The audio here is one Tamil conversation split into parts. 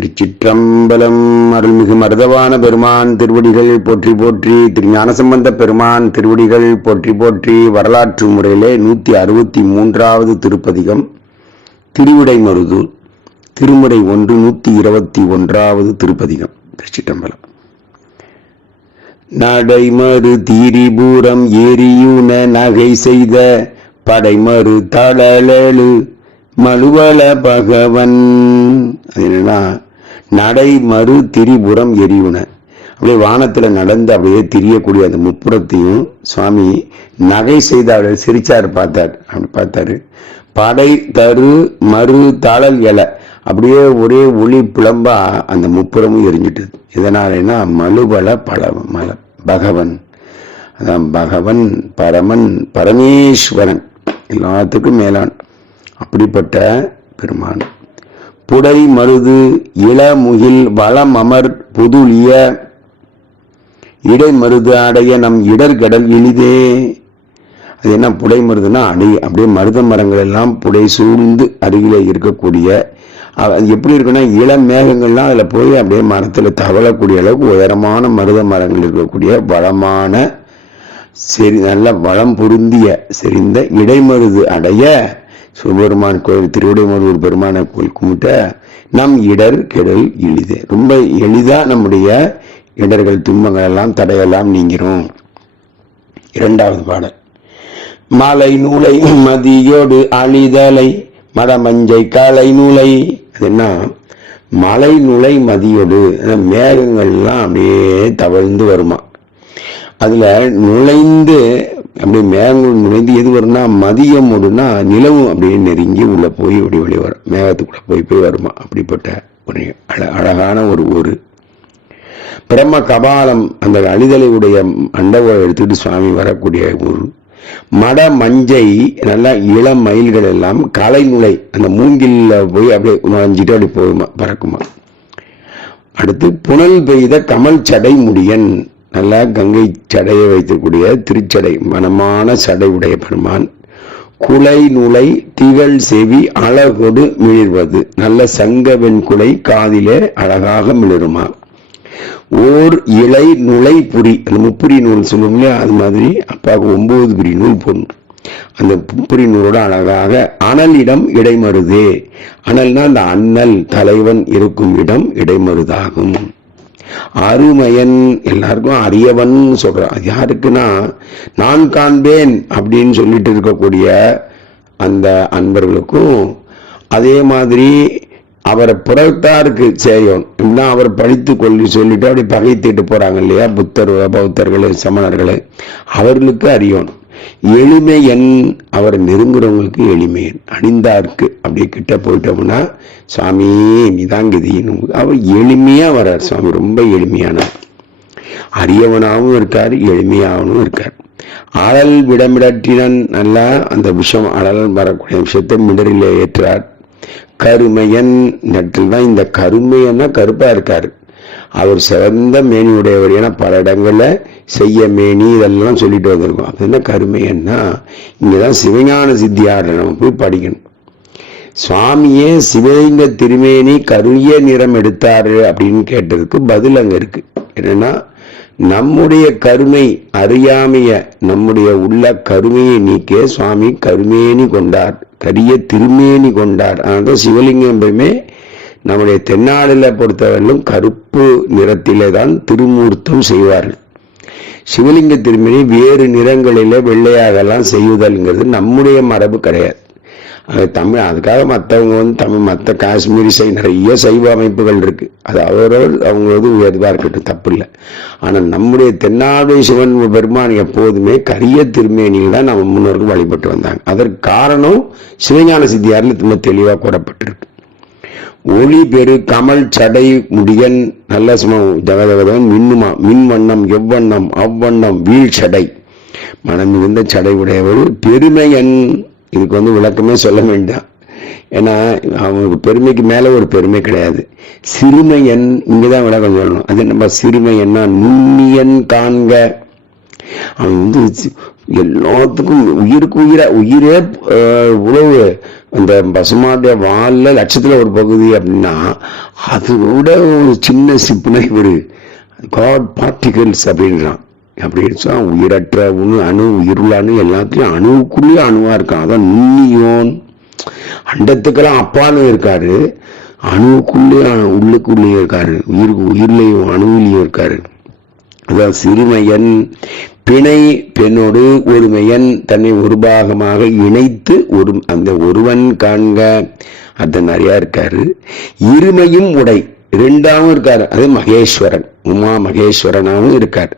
திருச்சிற்றம்பலம் அருள்மிகு மருதவான பெருமான் திருவடிகள் போற்றி போற்றி திருஞான சம்பந்த பெருமான் திருவடிகள் போற்றி போற்றி வரலாற்று முறையிலே நூற்றி அறுபத்தி மூன்றாவது திருப்பதிகம் திருவிடை மருது திருமுறை ஒன்று நூற்றி இருபத்தி ஒன்றாவது திருப்பதிகம் திருச்சிற்றம்பலம். நடைமறு தீரிபூரம் ஏரியூன நகை செய்த படைமறு தளலு மழுவல பகவன். அது என்னன்னா நடை மறு திரிபுரம் எரியுன. அப்படியே வானத்தில் நடந்து அப்படியே திரியக்கூடிய அந்த முப்புறத்தையும் சுவாமி நகை செய்த அவர் சிரிச்சார் பார்த்தார். அப்படி பார்த்தாரு. படை தரு மறு தாளல் இலை அப்படியே ஒரே ஒளி புலம்பா அந்த முப்புறமும் எரிஞ்சிட்டது இதனாலனா மலுபல பல மல பகவன். அதான் பகவன் பரமன் பரமேஸ்வரன். எல்லாத்துக்கும் மேலான். அப்படிப்பட்ட பெருமான். புடை மருது இளமுகில் வளம் அமர் புதுளிய இடை மருது அடைய நம் இடர்கடல் எளிதே அது என்ன புடை மருதுன்னா அடி அப்படியே மருத மரங்கள் எல்லாம் புடை சூழ்ந்து அருகிலே இருக்கக்கூடிய அது எப்படி இருக்குன்னா இளம் மேகங்கள்லாம் அதில் போய் அப்படியே மரத்தில் தவழக்கூடிய அளவுக்கு உயரமான மருத மரங்கள் இருக்கக்கூடிய வளமான சரி நல்ல வளம் பொருந்திய செறிந்த இடைமருது அடைய சிவபெருமான் கோயில் திருவிடைமருதூர் பெருமான கோயில் கும்பிட்ட நம் இடர் கெடல் எளிது ரொம்ப எளிதா நம்முடைய இடர்கள் துன்பங்கள் எல்லாம் தடையெல்லாம் நீங்கிறோம் இரண்டாவது பாடல். மாலை நூலை மதியோடு அழிதலை மடமஞ்சை காலை நூலை. அது என்ன? மலை நுழை மதியோடு மேகங்கள்லாம் அப்படியே தவழ்ந்து வருமா. அதுல நுழைந்து அப்படியே மேகங்கள் நுழைந்து எது வரும்னா மதியம் ஒடுனா நிலவும் அப்படியே நெருங்கி உள்ள போய் இப்படி வெளியே வரும். மேகத்துக்குள்ள போய் போய் வருமா? அப்படிப்பட்ட ஒரு அழ அழகான ஒரு ஊர். பிரம்ம கபாலம் அந்த அழிதலை உடைய மண்டபம் எடுத்துட்டு சுவாமி வரக்கூடிய ஊர். மட மஞ்சை நல்லா இளம் மயில்கள் எல்லாம் கலை நுழை அந்த மூங்கில்ல போய் அப்படியே நுழைஞ்சிட்டு அப்படி போகுமா பறக்குமா? அடுத்து புனல் பெய்த கமல் சடை முடியன் நல்லா கங்கை சடையை வைத்திருக்கூடிய திருச்சடை மனமான சடை உடைய பெருமான். குலை நுழை திகழ் செவி அழகொடு மிளிர்வது நல்ல சங்க வெண்குலை காதிலே அழகாக மிளிருமா. ஓர் இலை நுழை புரி அந்த முப்புரி நூல் சொல்லுவோம் இல்லையா? அது மாதிரி அப்பாவுக்கு ஒன்பது புரி நூல் போடணும். அந்த புரி நூலோட அழகாக அனலிடம் இடைமருதே. அனல்னா அந்த அண்ணல் தலைவன் இருக்கும் இடம் இடைமருதாகும். அருமையன் எல்லாருக்கும் அரியவன் சொல்றான். அது யாருக்குன்னா நான் காண்பேன் அப்படின்னு சொல்லிட்டு இருக்கக்கூடிய அந்த அன்பர்களுக்கும் அதே மாதிரி அவரை புறத்தாருக்கு செய்யும் இல்லைன்னா அவர் படித்து கொள்ளி சொல்லிட்டு அப்படி பகைத்திட்டு போறாங்க இல்லையா புத்தர் பௌத்தர்கள் சமணர்கள். அவர்களுக்கு அறியோன் எளிமையன் அவர் நெருங்குறவங்களுக்கு எளிமையன் அணிந்தார்க்கு. அப்படியே கிட்ட போயிட்டோம்னா சுவாமி நிதாங்கதின்னு அவர் எளிமையா வர்றார். சுவாமி ரொம்ப எளிமையானவர். அரியவனாகவும் இருக்கார் எளிமையாகவும் இருக்கார். அழல் விடமிடற்றினன் நல்லா அந்த விஷம் அழல் வரக்கூடிய விஷயத்தை மிடரில் ஏற்றார் கருமையன் நட்டில் தான் இந்த கருமையன்னா கருப்பா இருக்காரு. அவர் சிறந்த மேனி உடையவர் ஏன்னா பல இடங்களில் செய்ய மேனி இதெல்லாம் சொல்லிட்டு வந்திருக்கோம். அது என்ன கருமைன்னா இங்கே தான் சிவஞான சித்தியார் நம்ம போய் படிக்கணும். சுவாமியே சிவலிங்க திருமேனி கருய நிறம் எடுத்தாரு அப்படின்னு கேட்டதுக்கு பதில் அங்கே இருக்கு. என்னன்னா நம்முடைய கருமை அறியாமைய நம்முடைய உள்ள கருமையை நீக்க சுவாமி கருமேனி கொண்டார் கரிய திருமேனி கொண்டார். அதனால சிவலிங்கம் எப்பயுமே நம்முடைய தென்னாடுல பொறுத்தவரையிலும் கருப்பு நிறத்திலே தான் திருமூர்த்தம் செய்வார்கள். சிவலிங்க திருமணி வேறு நிறங்களில் வெள்ளையாகலாம் செய்வதல்ங்கிறது நம்முடைய மரபு கிடையாது. அது தமிழ் அதுக்காக மற்றவங்க வந்து தமிழ் மற்ற காஷ்மீரி சை நிறைய சைவ அமைப்புகள் இருக்குது அது அவரவர் அவங்களது உயர்வாக இருக்கட்டும் தப்பு இல்லை. ஆனால் நம்முடைய தென்னாடு சிவன் பெருமான் எப்போதுமே கரிய திருமேனியில் தான் நம்ம முன்னோர்கள் வழிபட்டு வந்தாங்க. அதற்கு காரணம் சிவஞான சித்தியாரில் ரொம்ப தெளிவாக கூறப்பட்டிருக்கு. ஒளி பெரு கமல் சடை முடியன் நல்ல சும்மா ஜகதகதன் மின்னுமா மின் வண்ணம் எவ்வண்ணம் அவ்வண்ணம் வீழ் சடை. மனம் மிகுந்த சடை உடையவர் பெருமையன். இதுக்கு வந்து விளக்கமே சொல்ல வேண்டாம். ஏன்னா அவங்களுக்கு பெருமைக்கு மேல ஒரு பெருமை கிடையாது. சிறுமையன் இங்கதான் விளக்கம் சொல்லணும். அது நம்ம சிறுமையன்னா நுண்ணியன் காண்க. அவன் வந்து எல்லாத்துக்கும் உயிருக்கு உயிரா உயிரே அஹ், உழவு. அந்த பசுமாடைய வால்ல லட்சத்துல ஒரு பகுதி அப்படின்னா அதோட ஒரு சின்ன சிப்புனா இவரு காட் பார்ட்டிகல்ஸ் அப்படின்றான். அப்படின்னு சொன்னா உயிரற்ற உணு அணு உயிருள்ள எல்லாத்துலயும் அணுவுக்குள்ளேயே அணுவா இருக்கான். அதான் நுண்ணியோன். அண்டத்துக்கெல்லாம் அப்பாலும் இருக்காரு. அணுவுக்குள்ளே உள்ளுக்குள்ளேயும் இருக்காரு. உயிருக்கு உயிர்லையும் அணுவிலையும் இருக்காரு. அதான் சிறுமையன் பிணை பெண்ணோடு ஒருமையன் தன்னை ஒரு பாகமாக இணைத்து ஒரு அந்த ஒருவன் காண்க. அது நிறையா இருக்காரு. இருமையும் உடை. ரெண்டாவும் இருக்காரு. அது மகேஸ்வரன். உமா மகேஸ்வரனாகவும் இருக்காரு.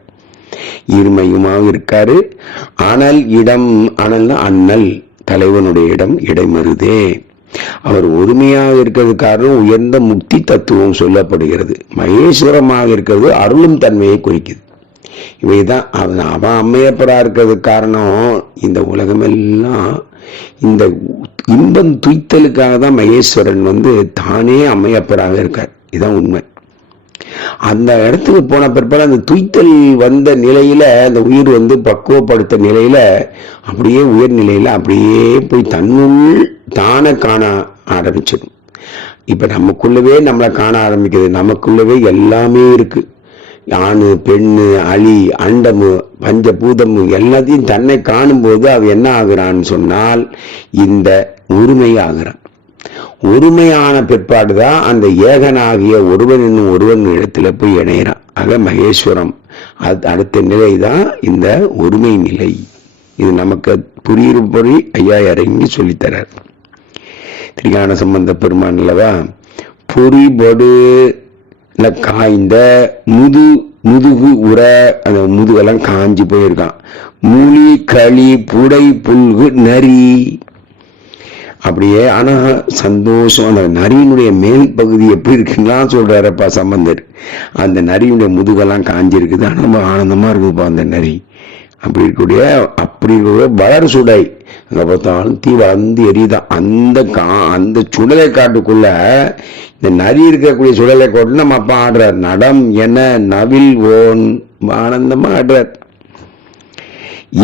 இருமையுமாவும் இருக்காரு. அனல் இடம் அனல்னா அண்ணல். தலைவனுடைய இடம் இடைமருதே. அவர் ஒருமையாக இருக்கிறது காரணம் உயர்ந்த முக்தி தத்துவம் சொல்லப்படுகிறது. மகேஸ்வரமாக இருக்கிறது அருளும் தன்மையை குறிக்குது. இவைதான் அவன் அவன் அம்மையப்பராக இருக்கிறதுக்கு காரணம் இந்த உலகமெல்லாம் இந்த இன்பம் துய்த்தலுக்காக தான் மகேஸ்வரன் வந்து தானே அம்மையப்பராக இருக்கார். இதுதான் உண்மை. அந்த இடத்துக்கு போன பிற்பாடு அந்த துய்த்தல் வந்த நிலையில அந்த உயிர் வந்து பக்குவப்படுத்த நிலையில அப்படியே உயர் நிலையில அப்படியே போய் தன்னுள் தானே காண ஆரம்பிச்சிடும். இப்ப நமக்குள்ளவே நம்மளை காண ஆரம்பிக்குது. நமக்குள்ளவே எல்லாமே இருக்கு. ஆணு பெண்ணு அலி அண்டமு பஞ்சபூதமு எல்லாத்தையும் தன்னை காணும்போது அவ என்ன ஆகுறான்னு சொன்னால் இந்த உரிமை ஆகிறான் ஒருமையான பிற்பாடு தான் அந்த ஏகனாகிய ஒருவன் இன்னும் ஒருவன் இடத்துல போய் இணையிறான் ஆக மகேஸ்வரம் அது அடுத்த நிலை தான் இந்த ஒருமை நிலை. இது நமக்கு புரியும்படி ஐயா இறங்கி சொல்லித்தரார். திரிகான சம்பந்த பெருமான் அல்லவா? காய்ந்த முது முதுகு உர அந்த முதுகெல்லாம் காஞ்சி போயிருக்கான். முனி களி புடை புல்கு நரி. அப்படியே ஆனா சந்தோஷம். அந்த நரியினுடைய மேல் பகுதி எப்படி இருக்குன்னா சொல்றாருப்பா சம்பந்தர். அந்த நரியுடைய முதுகெல்லாம் காஞ்சிருக்குது. ஆனா ரொம்ப ஆனந்தமா இருக்குதுப்பா அந்த நரி. அப்படி இருக்கக்கூடிய அப்படி இருக்கக்கூடிய வளர் சுடை. அங்கே பார்த்தாலும் தீ வளர்ந்து எரியுதான் அந்த கா அந்த சுடலை காட்டுக்குள்ள இந்த நரி இருக்கக்கூடிய சுடலை காட்டு நம்ம அப்பா ஆடுறார். நடம் என நவில் ஓன் ஆனந்தமாக ஆடுறார்.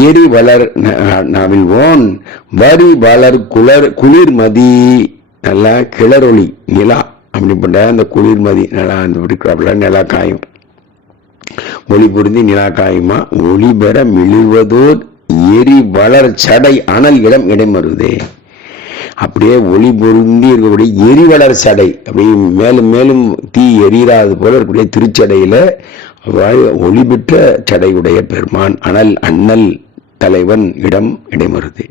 எரி வளர் நவில் ஓன் வரி வளர் குளர் குளிர்மதி நல்லா கிளறொளி நிலா அப்படிப்பட்ட அந்த குளிர்மதி நிலா அந்த நிலா காயும். மொழி புரிந்து நிலா காயுமா ஒளி பெற மிளிர்வதோர் எரி வளர் சடை அனல் இடம் இடைமருதே அப்படியே ஒளி பொருந்தி இருக்கக்கூடிய எரிவளர் சடை அப்படி மேலும் மேலும் தீ எரியாது போல இருக்கக்கூடிய திருச்சடையில ஒளி பெற்ற சடையுடைய பெருமான் அனல் அண்ணல் தலைவன் இடம் இடைமருது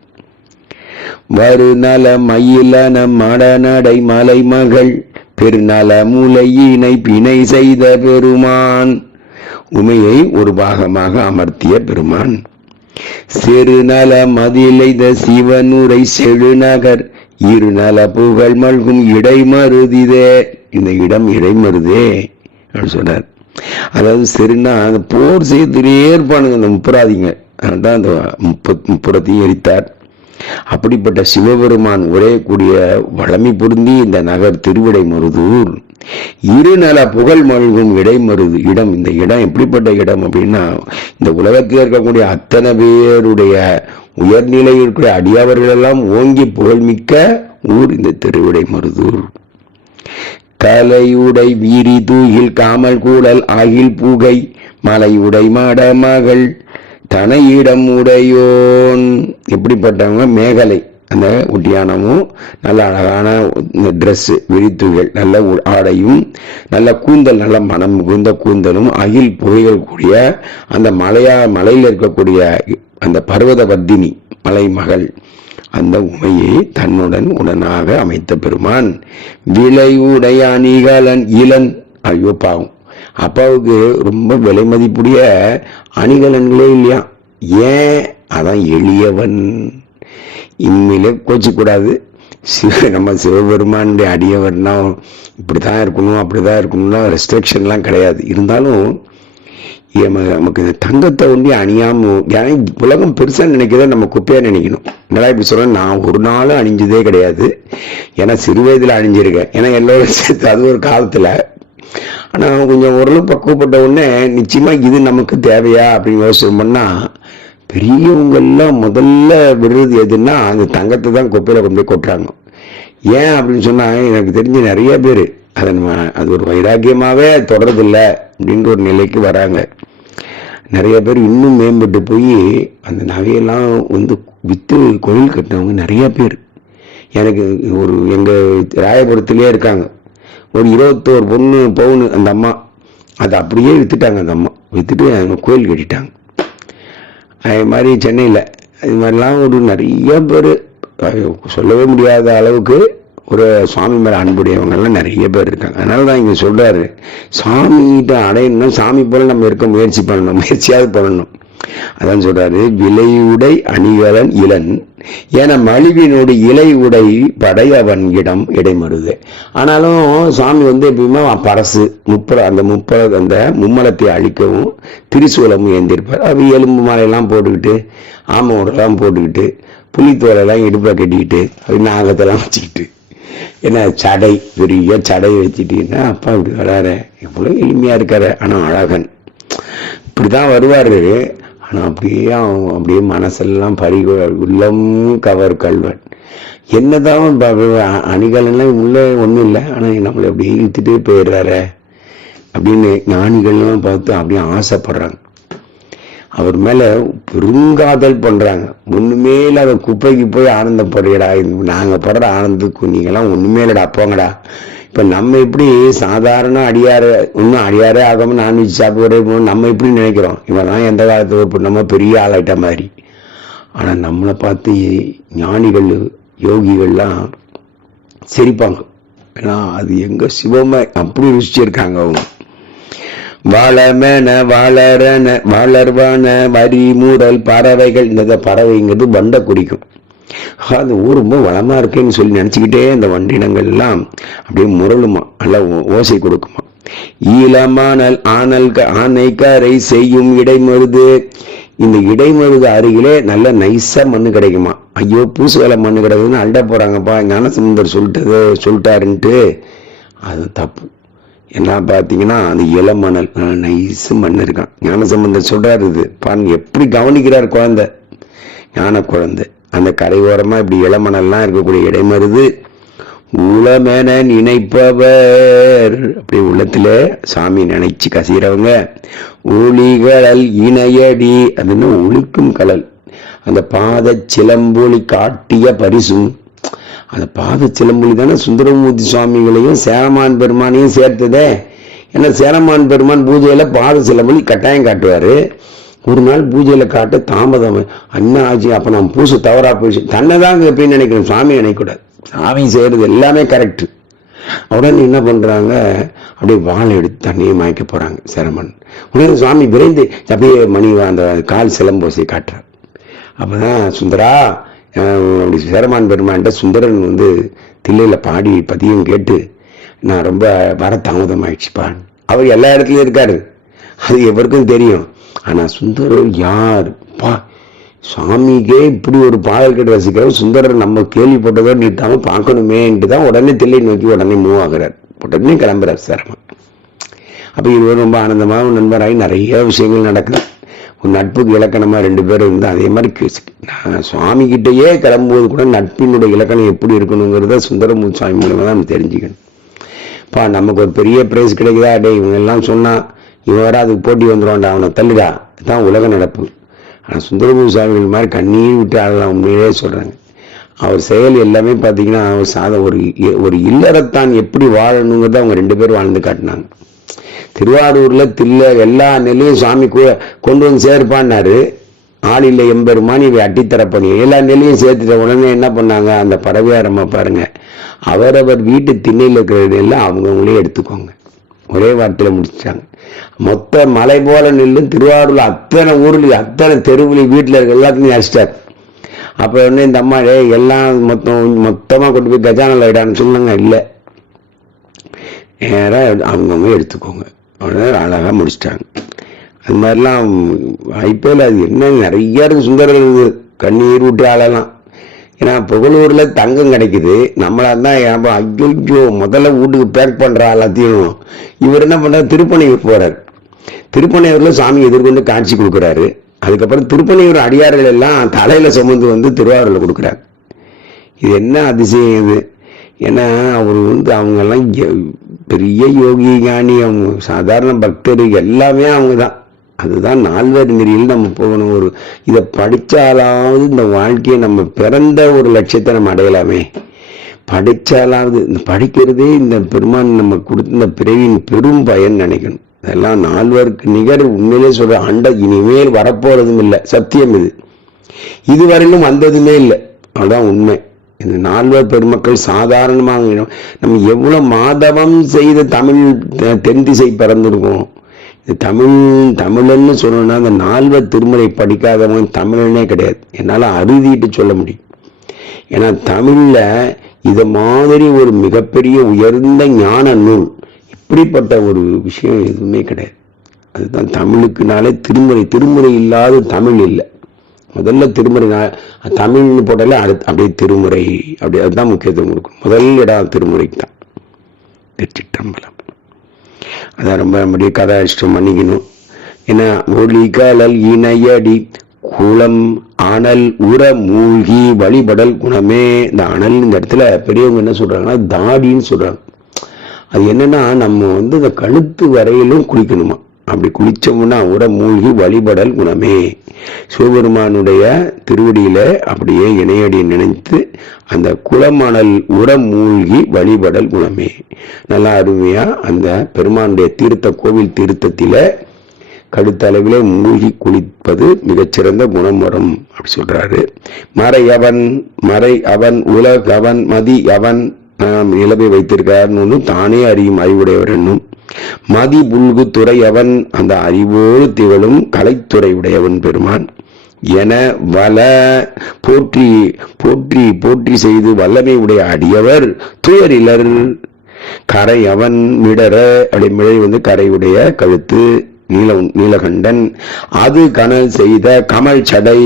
வருநல மயிலன மடநடை மலை மகள் பெருநல மூலையினை பிணை செய்த பெருமான் உமையை ஒரு பாகமாக அமர்த்திய பெருமான் சிறுநல மதிலைத சிவனுரை செழுநகர் இருநல புகழ் மல்கும் இடைமருதிதே இந்த இடம் இடைமருதே அப்படின்னு சொன்னார் அதாவது சரின்னா அந்த போர் செய்துட்டே இருப்பானுங்க அந்த முப்புறாதிங்க அதான் அந்த முப்பத் முப்புறத்தையும் எரித்தார். அப்படிப்பட்ட சிவபெருமான் உரையக்கூடிய வளமை பொருந்தி இந்த நகர் திருவிடை மருதூர். இருநல புகழ் மல்கும் இடைமருது இடம். இந்த இடம் எப்படிப்பட்ட இடம் அப்படின்னா இந்த உலகத்தில் இருக்கக்கூடிய அத்தனை பேருடைய உயர்நிலையில் இருக்கிற அடியாவர்கள் எல்லாம் ஓங்கி புகழ்மிக்க ஊர் இந்த திருவிடை மருதூர். கலையுடை வீரி தூகில் காமல் கூடல் ஆகில் பூகை மலையுடை மாட மகள் தனையிடம் உடையோன் எப்படிப்பட்டவங்க? மேகலை. அந்த உட்டியானமும் நல்ல அழகான ட்ரெஸ்ஸு விரித்துகள் நல்ல ஆடையும் நல்ல கூந்தல் நல்ல மனம் மிகுந்த கூந்தலும் அகில் புகைகள் கூடிய அந்த மலையா மலையில் இருக்கக்கூடிய அந்த பர்வத வர்த்தினி மலை மகள் அந்த உமையை தன்னுடன் உடனாக அமைத்த பெருமான். விலையுடைய அணிகலன் இளன். ஐயோ பாவம். அப்பாவுக்கு ரொம்ப விலை மதிப்புடைய அணிகலன்களே இல்லையா? ஏன்? அதான் எளியவன். இம்மையில கோச்சிக்கூடாது. சிவ நம்ம சிவபெருமானுடைய அடியவர்னா இப்படிதான் இருக்கணும் அப்படி தான் இருக்கணும்னா ரெஸ்ட்ரிக்ஷன்லாம் கிடையாது. இருந்தாலும் நமக்கு இந்த தங்கத்தை ஒண்டி அணியாம ஏன்னா உலகம் பெருசாக நினைக்கிறத நம்ம குப்பையாக நினைக்கணும். என்னடா இப்படி சொல்கிறேன் நான் ஒரு நாளும் அணிஞ்சதே கிடையாது. ஏன்னா சிறு வயதில் அணிஞ்சிருக்கேன். ஏன்னா எல்லோரும் சேர்த்து அது ஒரு காலத்தில் ஆனால் கொஞ்சம் ஓரளவு பக்குவப்பட்ட உடனே நிச்சயமாக இது நமக்கு தேவையா அப்படின்னு யோசனை பண்ணால் பெரியவங்கள்லாம் முதல்ல விடுறது எதுன்னா அந்த தங்கத்தை தான் குப்பையில் கொண்டு போய் கொட்டுறாங்க. ஏன் அப்படின்னு சொன்னால் எனக்கு தெரிஞ்ச நிறைய பேர் அதை நம்ம அது ஒரு வைராக்கியமாகவே தொடரதில்லை அப்படின்ற ஒரு நிலைக்கு வராங்க. நிறைய பேர் இன்னும் மேம்பட்டு போய் அந்த நகையெல்லாம் வந்து விற்று கோயில் கட்டினவங்க நிறைய பேர். எனக்கு ஒரு எங்கள் ராயபுரத்துலேயே இருக்காங்க. ஒரு இருபத்தோரு பொண்ணு பவுனு அந்த அம்மா. அதை அப்படியே விற்றுட்டாங்க அந்த அம்மா. விற்றுட்டு அவங்க கோயில் கட்டிட்டாங்க. அது மாதிரி சென்னையில். இது மாதிரிலாம் ஒரு நிறைய பேர் சொல்லவே முடியாத அளவுக்கு ஒரு சுவாமி மேலே அன்புடையவங்கெல்லாம் நிறைய பேர் இருக்காங்க. அதனால தான் இங்கே சொல்கிறாரு சாமிகிட்ட அடையணும்னா சாமி போல் நம்ம இருக்க முயற்சி பண்ணணும் முயற்சியாவது பண்ணணும். அதான் சொல்கிறாரு விலையுடை அணிகலன் இளன் என மலிவினோடு இலை உடை படையவன் இடம் இடைமருது. ஆனாலும் சுவாமி வந்து எப்பயுமே பரசு முப்பர அந்த முப்ப அந்த மும்மலத்தை அழிக்கவும் திரிசூலமும் ஏந்திருப்பார். அது எலும்பு மாலையெல்லாம் போட்டுக்கிட்டு ஆமோடெல்லாம் போட்டுக்கிட்டு புலித்தோலெல்லாம் இடுப்பில் கட்டிக்கிட்டு அது நாகத்தெல்லாம் வச்சுக்கிட்டு. என்ன சடை பெரிய சடை வச்சுட்டீங்கன்னா அப்பா இப்படி வராரு. எவ்வளோ எளிமையாக இருக்காரு. ஆனால் அழகன். இப்படி தான் வருவார். ஆனால் அப்படியே அவன் அப்படியே மனசெல்லாம் பறி உள்ளம் கவர் கல்வன் என்னதான் அணிகலன்லாம் உள்ள ஒன்றும் இல்லை. ஆனால் நம்மளை அப்படியே இழுத்துட்டே போயிடுறாரு அப்படின்னு ஞானிகள்லாம் பார்த்து அப்படியே ஆசைப்படுறாங்க. அவர் மேல பெருங்காதல் பண்றாங்க. ஒண்ணுமே இல்லாத குப்பைக்கு போய் ஆனந்தப்படுறடா. நாங்க படுற ஆனந்தத்துக்கு நீங்களாம் ஒண்ணுமே இல்லைடா. போங்கடா. இப்ப நம்ம எப்படி சாதாரண அடியார இன்னும் அடியாரே ஆகாம நான்வெஜ் சாப்பிட நம்ம எப்படி நினைக்கிறோம்? இவெல்லாம் எந்த காலத்துல இப்போ நம்ம பெரிய ஆளாயிட்ட மாதிரி. ஆனால் நம்மளை பார்த்து ஞானிகள் யோகிகள்லாம் சிரிப்பாங்க. ஏன்னா அது எங்கே சிவமை? அப்படி ருசிச்சிருக்காங்க அவங்க. வளமென வளரன வளர்வான வரி மூடல் பறவைகள். இந்த பறவைங்கிறது வண்டை குடிக்கும். அது ஊர் ரொம்ப வளமா இருக்குன்னு சொல்லி நினைச்சுக்கிட்டே அந்த வண்டினங்கள்லாம் அப்படியே முரளுமா நல்லா ஓசை கொடுக்குமா. ஈழமானல் ஆனல் ஆனைக்காரை செய்யும் இடைமருது. இந்த இடைமருது அருகிலே நல்ல நைஸாக மண்ணு கிடைக்குமா. ஐயோ பூசு வேலை மண்ணு கிடைக்குதுன்னு அல்ட போறாங்கப்பா ஞானசமுந்தர் சொல்லிட்டது சொல்லிட்டாருன்ட்டு. அது தப்பு. என்ன பார்த்தீங்கன்னா அந்த இளமணல் நைஸு மண் இருக்கான். ஞானசம்பந்தர் சொல்றாரு இது. பாருங்க எப்படி கவனிக்கிறார் குழந்தை. ஞான குழந்தை அந்த கரையோரமா இப்படி இளமணல்லாம் இருக்கக்கூடிய இடைமருது உளமென நினைப்பவர். அப்படி உள்ளத்தில் சாமி நினைச்சு கசிகிறவங்க ஒளிகளல் இணையடி. அதுன்னு ஒழிக்கும் கலல். அந்த பாத சிலம்பொலி காட்டிய பரிசும் அந்த பாத சிலம்பொலி தானே சுந்தரமூர்த்தி சுவாமிகளையும் சேரமான் பெருமானையும் சேர்த்ததே. ஏன்னா சேரமான் பெருமான் பூஜையில பாத சிலம்பொலி கட்டாயம் காட்டுவாரு. ஒரு நாள் பூஜையில காட்ட தாமதம். அண்ணா ஆச்சு அப்ப நான் பூசு தவறா போயிடுச்சு. தன்னை தான் எப்படின்னு நினைக்கிறேன். சாமி நினைக்கூடாது சாமி செய்யறது எல்லாமே கரெக்ட் உடனே என்ன பண்றாங்க? அப்படியே வாழை எடுத்து தண்ணியை மாய்க்க போறாங்க சேரமன் உடனே சுவாமி விரைந்து அப்படியே மணி அந்த கால் சிலம்போசி காட்டுறார். அப்பதான் சுந்தரா அப்படி சேரமான் பெருமான்கிட்ட சுந்தரன் வந்து தில்லையில் பாடி பதியும் கேட்டு நான் ரொம்ப வர தாமதம் ஆயிடுச்சுப்பா அவர் எல்லா இடத்துலையும் இருக்காரு. அது எவருக்கும் தெரியும். ஆனா சுந்தரர் யார்? பா சுவாமிக்கே இப்படி ஒரு பாடல் கேட்டு ரசிக்கிறவர் சுந்தரர் நம்ம கேள்விப்பட்டதோ நிறுத்தாம பார்க்கணுமேன்ட்டு தான் உடனே தில்லை நோக்கி உடனே மூவ் ஆகிறார். உடனே கிளம்புறார் சிரமம். அப்போ இருவர் ரொம்ப ஆனந்தமாக நண்பராகி நிறைய விஷயங்கள் நடக்குது. ஒரு நட்புக்கு இலக்கணமா ரெண்டு பேரும் இருந்தால் அதே மாதிரி நான் சுவாமிகிட்டேயே கிளம்பும்போது கூட நட்பினுடைய இலக்கணம் எப்படி இருக்கணுங்கிறத சுந்தரமூர்த்தி சுவாமி மூலமாக தான் நம்ம தெரிஞ்சுக்கணும். பா நமக்கு ஒரு பெரிய பிரைஸ் கிடைக்குதா? டே இவங்க எல்லாம் சொன்னா இவன் வேற அதுக்கு போட்டி வந்துடுவான்டா அவனை தள்ளுடா. இதுதான் உலக நடப்பு. ஆனால் சுந்தரபூர் சுவாமிகள் மாதிரி கண்ணீர் விட்டு ஆடலாம் உண்மையிலே சொல்கிறாங்க அவர் செயல் எல்லாமே பார்த்தீங்கன்னா அவர் சாத ஒரு ஒரு இல்லறத்தான் எப்படி வாழணுங்கிறத அவங்க ரெண்டு பேரும் வாழ்ந்து காட்டினாங்க. திருவாரூரில் தில்ல எல்லா நெல்லையும் சுவாமி கொண்டு வந்து சேர்ப்பான்னாரு. ஆளில்லை எம்பெருமான் இவை அட்டித்தரப்பணி. எல்லா நெல்லையும் சேர்த்துட்ட உடனே என்ன பண்ணாங்க? அந்த பறவையாரம்மா பாருங்க. அவரவர் வீட்டு திண்ணையில் இருக்கிற நெல்லை அவங்கவுங்களே எடுத்துக்கோங்க. ஒரே வார்த்தையில் முடிச்சிட்டாங்க. மொத்த மலை போல நெல்லு திருவாரூர்ல அத்தனை ஊர்ல அத்தனை தெருவுல வீட்டில் இருக்க எல்லாத்தையும் அடிச்சிட்டார் அப்போ உடனே இந்த அம்மா எல்லாம் மொத்தம் மொத்தமாக கொண்டு போய் கஜானில் இடான்னு சொன்னாங்க. இல்லை. நேராக அவங்கவுங்க எடுத்துக்கோங்க. உடனே அழகாக முடிச்சிட்டாங்க. அது மாதிரிலாம் ஐபிஎல் அது என்ன நிறைய இருக்குது சுந்தரம் இருக்குது கண்ணீர் விட்டு ஆளலாம் ஏன்னா புகழூரில் தங்கம் கிடைக்குது. நம்மளா தான் ஐயோ முதல்ல வீட்டுக்கு பேக் பண்ணுறா எல்லாத்தையும். இவர் என்ன பண்ணுறாரு திருப்பனையூர் போகிறார் திருப்பனையூரில் சாமி எதிர்கொண்டு காட்சி கொடுக்குறாரு. அதுக்கப்புறம் திருப்பனையூர் அடியார்கள் எல்லாம் தலையில் சுமந்து வந்து திருவாரூரில் கொடுக்குறாரு. இது என்ன அதிசயம் இது? ஏன்னா அவர் வந்து அவங்கெல்லாம் பெரிய யோகி ஞானி அவங்க சாதாரண பக்தர் எல்லாமே அவங்க தான் அதுதான் நால்வர் நெறியில் நம்ம போகணும். ஒரு இதை படித்தாலாவது இந்த வாழ்க்கையை நம்ம பிறந்த ஒரு லட்சியத்தை நம்ம அடையலாமே. படித்தாலாவது இந்த படிக்கிறதே இந்த பெருமான் நம்ம கொடுத்த இந்த பிறவியின் பெரும் பயன் நினைக்கணும். இதெல்லாம் நால்வருக்கு நிகர் உண்மையிலே சொல்ற அண்ட இனிமேல் வரப்போறதும் இல்லை. சத்தியம் இது. இதுவரையிலும் வந்ததுமே இல்லை. அதுதான் உண்மை. இந்த நால்வர் பெருமக்கள் சாதாரணமாக நம்ம எவ்வளோ மாதவம் செய்த தமிழ் தெ- தென் திசை பிறந்திருக்கோம். தமிழ் தமிழன்னு சொல்லணும்னா அந்த நால்வர் திருமுறை படிக்காதவன் தமிழனே கிடையாது. என்னால் அறுதிட்டு சொல்ல முடியும். ஏன்னா தமிழில் இது மாதிரி ஒரு மிகப்பெரிய உயர்ந்த ஞான நூல் இப்படிப்பட்ட ஒரு விஷயம் எதுவுமே கிடையாது. அதுதான் தமிழுக்குனாலே திருமுறை திருமுறை இல்லாத தமிழ் இல்லை. முதல்ல திருமுறை தமிழ்னு போட்டாலே அடுத்து அப்படியே திருமுறை அப்படி அதுதான் முக்கியத்துவம் கொடுக்கும். முதல் இடம் திருமுறைக்கு தான் திருச்சிற்றம்பலம். அதான் ரொம்ப அப்படியே இஷ்டம் பண்ணிக்கணும் ஏன்னா ஒலிகலல் இணையடி குளம் அனல் உர மூழ்கி வழிபடல் குணமே. இந்த அனல் இந்த இடத்துல பெரியவங்க என்ன சொல்றாங்கன்னா தாடின்னு சொல்றாங்க. அது என்னன்னா நம்ம வந்து இந்த கழுத்து வரையிலும் குளிக்கணுமா? அப்படி குளித்தோம்னா உட மூழ்கி வழிபடல் குணமே. சிவபெருமானுடைய திருவடியில அப்படியே இணையடி நினைத்து அந்த குளமணல் உர மூழ்கி வழிபடல் குணமே. நல்லா அருமையா அந்த பெருமானுடைய தீர்த்த கோவில் தீர்த்தத்தில கழுத்தளவிலே மூழ்கி குளிப்பது மிகச்சிறந்த குணம் வரும் அப்படி சொல்றாரு. மறை அவன் மறை அவன் உலகவன் மதி அவன் நிலவை வைத்திருக்காருன்னு தானே அறியும் அறிவுடையவர் என்னும் மதி துறையவன் அந்த அறிவோடு திகழும் கலைத்துறை உடையவன் பெருமான். என வல போற்றி போற்றி போற்றி செய்து வல்லமை உடைய அடியவர் துயரிலர். கரை அவன் மிடற அப்படி மிழை வந்து கரையுடைய கழுத்து நீல நீலகண்டன். அது கனல் செய்த கமல் சடை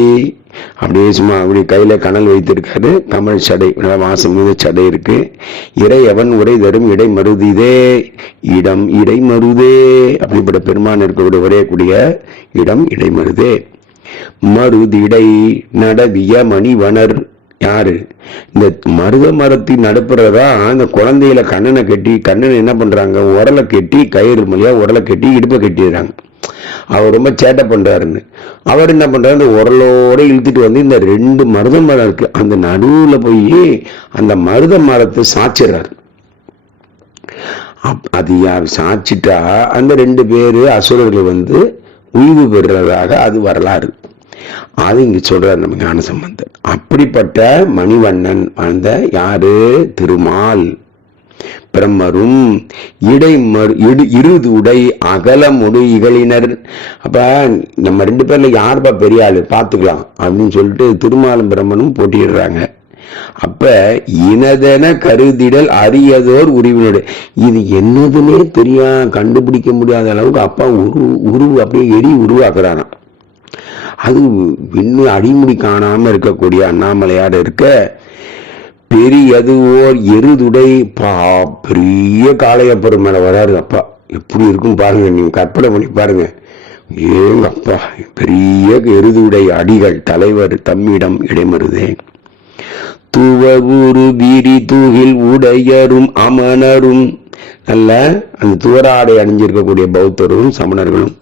அப்படியே சும்மா அப்படி கையில் கணல் வைத்திருக்காரு. கமல் சடை வாசம் மீது சடை இருக்கு. இறை அவன் உரை தரும் இடை மருதிதே இடம் இடை மருதே அப்படிப்பட்ட பெருமான் இருக்கக்கூடிய ஒரே கூடிய இடம் இடைமருதே மருதிடை நடவிய மணிவனர் யாரு? இந்த மருத மரத்தின் நடுப்புறதா அந்த குழந்தையில கண்ணனை கட்டி கண்ணனை என்ன பண்றாங்க? உரலை கட்டி கயிறு மொழியா உரலை கட்டி இடுப்பை கட்டிடுறாங்க. அவர் ரொம்ப சேட்டை பண்றாருன்னு. அவர் என்ன பண்றாரு? அந்த உரலோட இழுத்துட்டு வந்து இந்த ரெண்டு மருத மரம் இருக்கு. அந்த நடுவுல போய் அந்த மருத மரத்தை சாச்சிடுறாரு. அப்- அது யார் சாச்சிட்டா? அந்த ரெண்டு பேரு அசுரர்கள் வந்து உய்வு பெறுறதாக அது வரலாறு. அது இங்க சொல்ற நம்ம ஞான சம்பந்தர் அப்படிப்பட்ட மணிவண்ணன் வாழ்ந்த யாரு? திருமால். பிரம்மரும் இடை மறு இடு இருது உடை அகலமுடு இகழினர். அப்ப நம்ம ரெண்டு பேர்ல யாருப்பா பெரிய ஆளு? பார்த்துக்கலாம். அப்படின்னு சொல்லிட்டு திருமாலும் பிரம்மனும் போட்டிடுறாங்க அப்ப இனதென கருதிடல் அரியதோர் உரிவினடு. இது என்னதுன்னே தெரியா கண்டுபிடிக்க முடியாத அளவுக்கு அப்பா உரு உருவு அப்படியே எரி உருவாக்குறாராம். அது விண்ணு அடிமுடி காணாமல் இருக்கக்கூடிய அண்ணாமலையார் இருக்க பெரியது ஓர் எருதுடை பா பெரிய காளையப்பர் மேலே வராரு அப்பா. எப்படி இருக்கும் பாருங்க நீங்க கற்பனை பண்ணி பாருங்க. ஏங்க அப்பா பெரிய எருதுடை அடிகள் தலைவர் தம்மிடம் இடைமருதே. துவவுரு வீரி தூகில் உடையரும் அமனரும் நல்ல அந்த துவராடை அணிஞ்சிருக்கக்கூடிய பௌத்தரும் சமணர்களும்.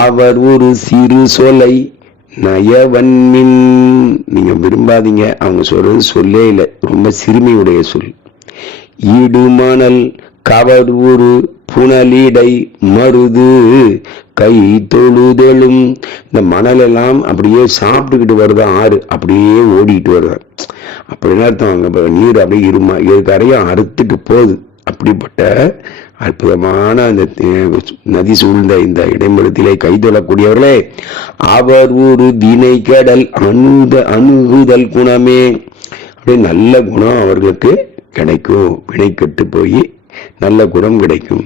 அவர் ஒரு சிறு சொலை நயவன்மின். நீங்க விரும்பாதீங்க அவங்க சொல்றது சொல்லே இல்லை. ரொம்ப சிறுமியுடைய சொல். இடுமணல் கவர் ஒரு புனலிடை மருது. கை தொழுதெழும் இந்த மணல் எல்லாம் அப்படியே சாப்பிட்டுக்கிட்டு வருது? ஆறு. அப்படியே ஓடிக்கிட்டு வருது? அப்படின்னு அர்த்தம்? அங்கே நீர் அப்படியே இருமா இருக்கரையும் அறுத்துட்டு போகுது. அப்படிப்பட்ட அற்புதமான அந்த நதி சூழ்ந்த இந்த இடைமருத்திலே கைதொழக்கூடியவர்களே அவர் ஒரு தினை கடல் அணுத அணுகுதல் குணமே. அப்படியே நல்ல குணம் அவர்களுக்கு கிடைக்கும். வினை கெட்டு போய் நல்ல குணம் கிடைக்கும்.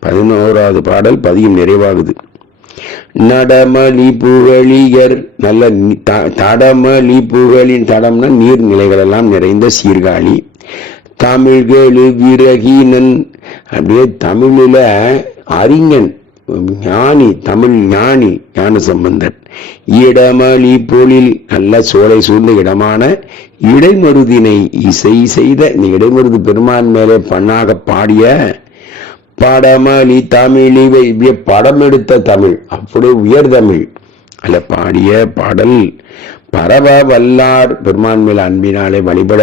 பதினோராவது பாடல் பதியும் நிறைவாகுது. நடமளி புகழியர் நல்ல நி- தடமளி புகழின் தடம்னா நீர்நிலைகள் எல்லாம் நிறைந்த சீர்காழி. தமிழ்களு விரகினன் அப்படியே தமிழில அறிஞன் ஞானி தமிழ் ஞானி ஞான சம்பந்தன் இடமளி பொழில் நல்ல சோலை சூழ்ந்த இடமான இடைமருதினை இசை செய்த இந்த இடைமருது பெருமான் மேலே பண்ணாக பாடிய படமளி தமிழிவை படம் எடுத்த தமிழ். அப்படியே உயர் தமிழ். அல்ல பாடிய பாடல் பரவ வல்லார் பெருமான் மேல் அன்பினாலே வழிபட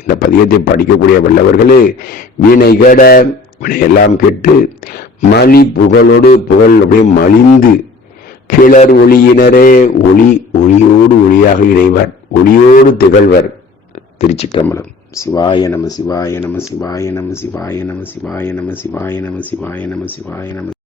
இந்த பதியத்தை படிக்கக்கூடிய வல்லவர்களே வீணைகட கெட வினையெல்லாம் கெட்டு மலி புகழோடு புகழ் அப்படியே மலிந்து கிளர் ஒளியினரே ஒளி ஒளியோடு ஒளியாக இணைவர் ஒளியோடு திகழ்வர். திருச்சிற்றம்பலம். சிவாய நம சிவாய நம சிவாய நம சிவாய நம சிவாய நம சிவாய நம சிவாய நம சிவாய நம.